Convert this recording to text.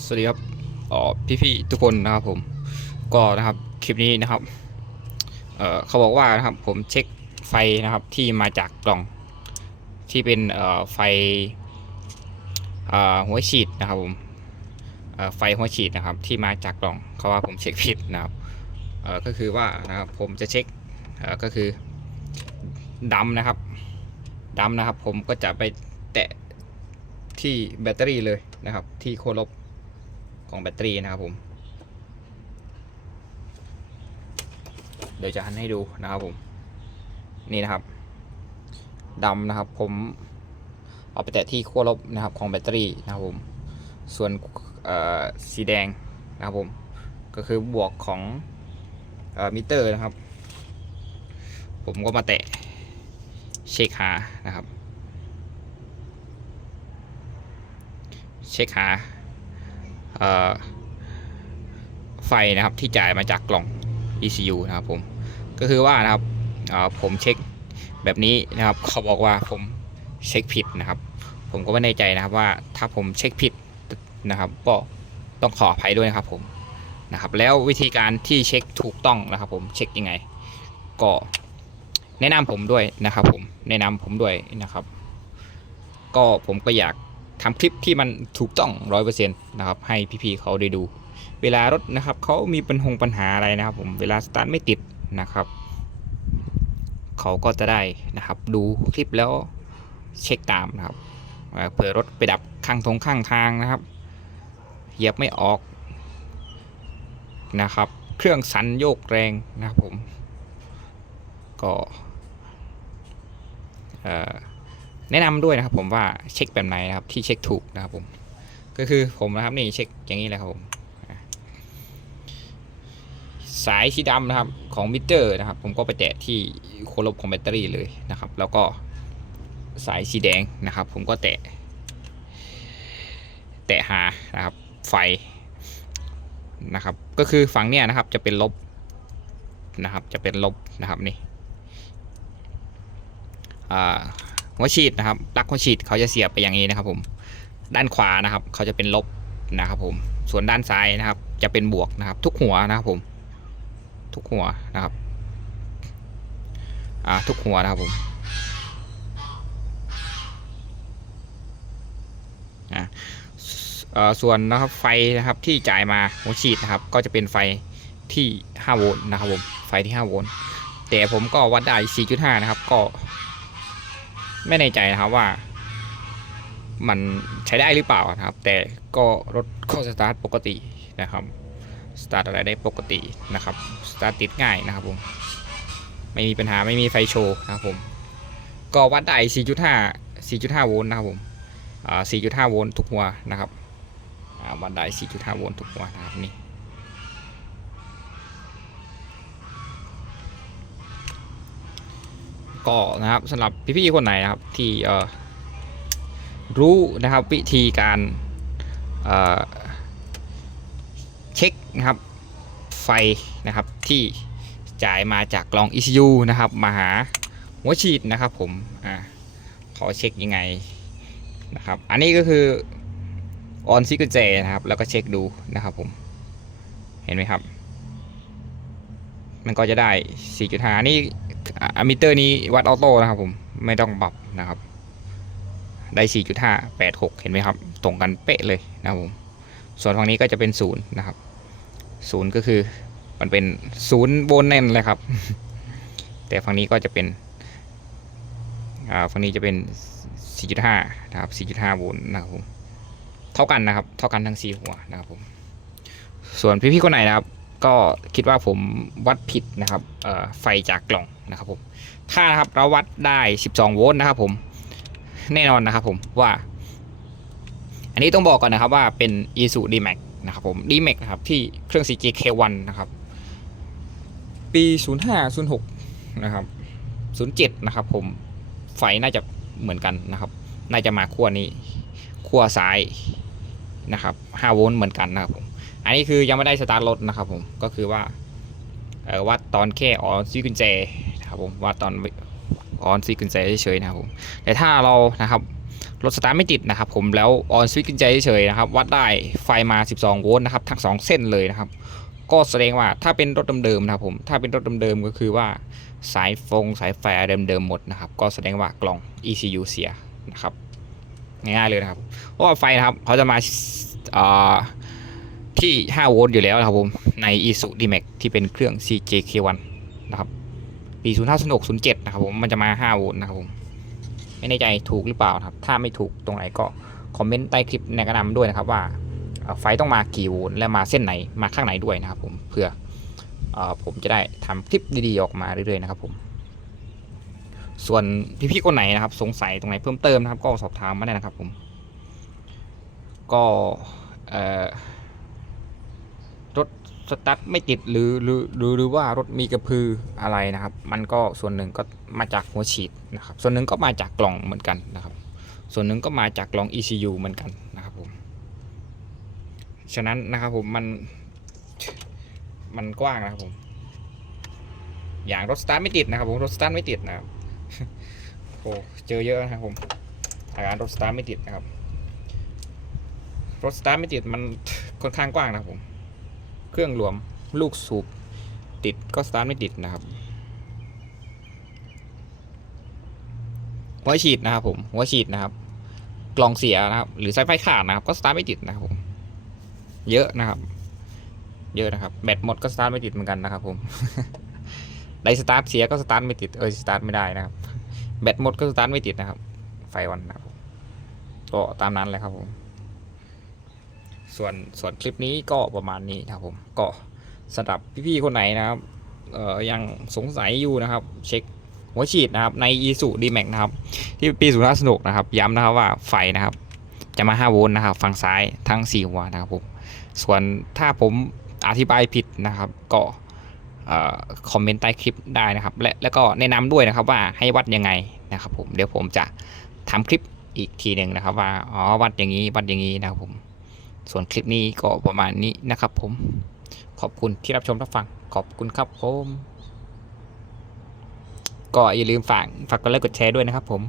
สวัสดีครับอ๋อพี่ๆทุกคนนะครับผมก็นะครับคลิปนี้นะครับเออเขาบอกว่านะครับผมเช็คไฟนะครับที่มาจากกล่องที่เป็นเอ่อไฟเอ่อหัวฉีดนะครับผมเอ่อไฟหัวฉีดนะครับที่มาจากกล่องเขาว่าผมเช็คผิดนะครับเอ่อก็คือว่านะครับผมจะเช็คเอ่อก็คือดำนะครับดำนะครับผมก็จะไปแตะที่แบตเตอรี่เลยนะครับ ที่โคลบ ของแบตเตอรี่นะครับผม เดี๋ยวจะหันให้ดูนะครับผม นี่นะครับดำนะครับ ผมเอาไปแตะที่ขั้วลบนะครับของแบตเตอรี่นะครับผม ส่วนสีแดงนะครับผม ก็คือบวกของอมิเตอร์นะครับ ผมก็มาแตะเช็คหานะครับ เช็คหา ไฟนะครับที่จ่ายมาจากกล่อง ECU นะครับผมก็คือว่านะครับผมเช็คแบบนี้นะครับเขาบอกว่าผมเช็คผิดนะครับ ผมก็ไม่แน่ใจนะครับว่าถ้าผมเช็คผิดนะครับ ก็ต้องขออภัยด้วยนะครับผมนะครับแล้ววิธีการที่เช็คถูกต้องนะครับ ผมเช็คยังไง ก็แนะนำผมด้วยนะครับ ผมแนะนำผมด้วยนะครับ ก็ผมก็อยาก ทำคลิปที่มันถูกต้องร้อยเปอร์เซ็นต์นะครับให้พี่ๆเขาได้ดู เวลารถนะครับเขามีปัญหาปัญหาอะไรนะครับ ผมเวลาสตาร์ทไม่ติดนะครับเขาก็จะได้นะครับ ดูคลิปแล้วเช็คตามนะครับเอ่อเผื่อรถไปดับข้างทงข้างทางนะครับเหยียบไม่ออกนะครับ เครื่องสันโยกแรงนะครับผมก็เอ่อ แนะนำด้วยนะครับผมว่าเช็คแบบไหนนะครับที่เช็คถูกนะครับผมก็คือผมนะครับนี่เช็คอย่างนี้เลยครับผมสายสีดำนะครับของมิเตอร์นะครับ ผมก็ไปแตะที่โคลบของแบตเตอรี่เลยนะครับ แล้วก็สายสีแดงนะครับ ผมก็แตะ แตะหานะครับไฟนะครับ ก็คือฝั่งเนี้ยนะครับจะเป็นลบนะครับ จะเป็นลบนะครับนี่อ่า หัวฉีดนะครับปลั๊กหัวฉีดเขาจะเสียบไปอย่างนี้นะครับ ผม ด้านขวานะครับเขาจะเป็นลบนะครับ ผม ส่วนด้านซ้ายนะครับ จะเป็นบวกนะครับ ทุกหัวนะครับ ผม ทุกหัวนะครับอ่าทุกหัวนะครับผมอ่าส่วนนะครับไฟนะครับที่จ่ายมาหัวฉีดนะครับ ก็จะเป็นไฟที่ 5 โวลต์นะครับผมไฟที่ 5 โวลต์แต่ผมก็วัดได้ 4.5 นะครับ ก็ ไม่แน่ใจนะครับว่า มันใช้ได้หรือเปล่านะครับ แต่ก็รถก็สตาร์ทปกตินะครับสตาร์ทอะไรได้ปกตินะครับสตาร์ทติดง่ายนะครับผมไม่มีปัญหาไม่มีไฟโชว์นะครับผมก็วัดได้ 4.5 4.5 โวลต์นะครับผมอ่า4.5 โวลต์ทุกหัวนะครับวัดได้ 4.5 โวลต์ทุกหัวนะครับนี่ ก็นะครับสำหรับพี่ๆคนไหนนะครับที่เอ่อรู้นะครับวิธีการเอ่อเช็คนะครับไฟนะครับที่จ่ายมาจากกล่อง ECU นะครับมาหาหัวฉีดนะครับผมอ่าขอเช็คยังไงนะครับอันนี้ก็คือออนซิกเจนะครับแล้วก็เช็คดูนะครับผมเห็นไหมครับ มันก็จะได้ 4.5อันนี่อะมิเตอร์นี้วัดออโต้นะครับผมไม่ต้องปรับนะครับ ได้ 4.586 เห็นไหมครับ ตรงกันเป๊ะเลยนะครับผมส่วนฝั่งนี้ก็จะเป็นศูนย์นะครับศูนย์ก็คือมันเป็นศูนย์โบนแน่นเลยครับ แต่ฝั่งนี้ก็จะเป็นอ่าฝั่งนี้จะเป็น 4.5 นะครับ 4.5 โวลต์นะครับผม เท่ากันนะครับ เท่ากันทั้ง 4 หัวนะครับผม ส่วนพี่ๆคนไหนนะครับ ก็คิดว่าผมวัดผิดนะครับไฟจากกล่องนะครับผมถ้านะครับเราวัดได้ 12 โวลต์นะครับผมแน่นอนนะครับผมว่า อันนี้ต้องบอกก่อนนะครับว่าเป็น i s u d m a x นะครับผม d m a x นะครับที่เครื่อง CJ K1 นะครับ ปี 05 06 นะครับ 07 นะครับผมไฟน่าจะเหมือนกันนะครับ น่าจะมาขั้วนี้ขั้วซ้ายนะครับ 5 โวลต์เหมือนกันนะครับผม อันนี้คือยังไม่ได้สตาร์ทรถนะครับผมก็คือว่าวัดตอนแค่ออนซีกุญแจนะครับผมวัดตอนออนซีกุญแจเฉยๆนะครับผมแต่ถ้าเรานะครับรถสตาร์ทไม่ติดนะครับผมแล้วออนสวิตช์กุญแจเฉยๆนะครับวัดได้ไฟมา 12 โวลต์นะครับทั้ง 2 เส้นเลยนะครับ ก็แสดงว่าถ้าเป็นรถเดิมๆนะครับผมถ้าเป็นรถเดิมๆก็คือว่าสายฟงสายไฟเดิมๆหมดนะครับ ก็แสดงว่ากล่อง ECU เสียนะครับง่ายๆเลยนะครับเพราะว่าไฟนะครับเขาจะมาอ่า ที่ 5 โวลต์อยู่แล้วนะครับผม ใน ISU D-Max ที่เป็นเครื่อง CJK1 นะครับ ปี 050607 นะครับผม มันจะมา 5 โวลต์นะครับผม ไม่แน่ใจถูกหรือเปล่านะครับ ถ้าไม่ถูกตรงไหนก็คอมเมนต์ใต้คลิปในกระนำด้วยนะครับว่าไฟต้องมากี่โวลต์และมาเส้นไหนมาข้างไหนด้วยนะครับผมเพื่ออผมจะได้ทำคลิปดีๆออกมาเรื่อยๆนะครับผม ส่วนพี่ๆคนไหนนะครับ สงสัยตรงไหนเพิ่มเติมนะครับ ก็สอบถามมาได้นะครับผม ก็เอ่อ สตาร์ทไม่ติดหรือหรือหรือหรือว่ารถมีกระพืออะไรนะครับ มันก็ส่วนหนึ่งก็มาจากหัวฉีดนะครับ ส่วนหนึ่งก็มาจากกล่องเหมือนกันนะครับ ส่วนหนึ่งก็มาจากกล่อง ECU เหมือนกันนะครับผมฉะนั้นนะครับผมมันมันกว้างนะครับผม อย่างรถสตาร์ทไม่ติดนะครับผมรถสตาร์ทไม่ติดนะครับโอ้เจอเยอะนะครับผมอาการรถสตาร์ทไม่ติดนะครับรถสตาร์ทไม่ติดมันค่อนข้างกว้างนะครับผม เครื่องรวมลูกสูบติดก็สตาร์ทไม่ติดนะครับ หัวฉีดนะครับผมหัวฉีดนะครับ กล่องเสียนะครับ หรือสายไฟขาดนะครับ ก็สตาร์ทไม่ติดนะครับผมเยอะนะครับ เยอะนะครับ แบตหมดก็สตาร์ทไม่ติดเหมือนกันนะครับผมไดสตาร์ทเสียก็สตาร์ทไม่ติดเออสตาร์ทไม่ได้นะครับแบตหมดก็สตาร์ทไม่ติดนะครับ ไฟวันนะครับผมก็ตามนั้นเลยครับผม ส่วนส่วนคลิปนี้ก็ประมาณนี้นะครับผมก็สำหรับพี่ๆคนไหนนะครับเอ่อยังสงสัยอยู่นะครับเช็คหัวฉีดนะครับใน e s u d m a x นะครับที่ปีศูนย์สนุกนะครับ ย้ำนะครับว่าไฟนะครับ จะมา 5 โวลต์นะครับฝั่งซ้ายทั้ง 4 หัวนะครับผมส่วนถ้าผมอธิบายผิดนะครับ ก็คอมเมนต์ใต้คลิปได้นะครับ และแล้วก็แนะนำด้วยนะครับว่าให้วัดยังไงนะครับผมเดี๋ยวผมจะทำคลิปอีกทีหนึ่งนะครับว่าอ๋อวัดอย่างนี้วัดอย่างนี้นะครับผม ส่วนคลิปนี้ก็ประมาณนี้นะครับผม ขอบคุณที่รับชมรับฟัง ขอบคุณครับผม ก็อย่าลืมฝากฝากกดไลค์กดแชร์ด้วยนะครับผม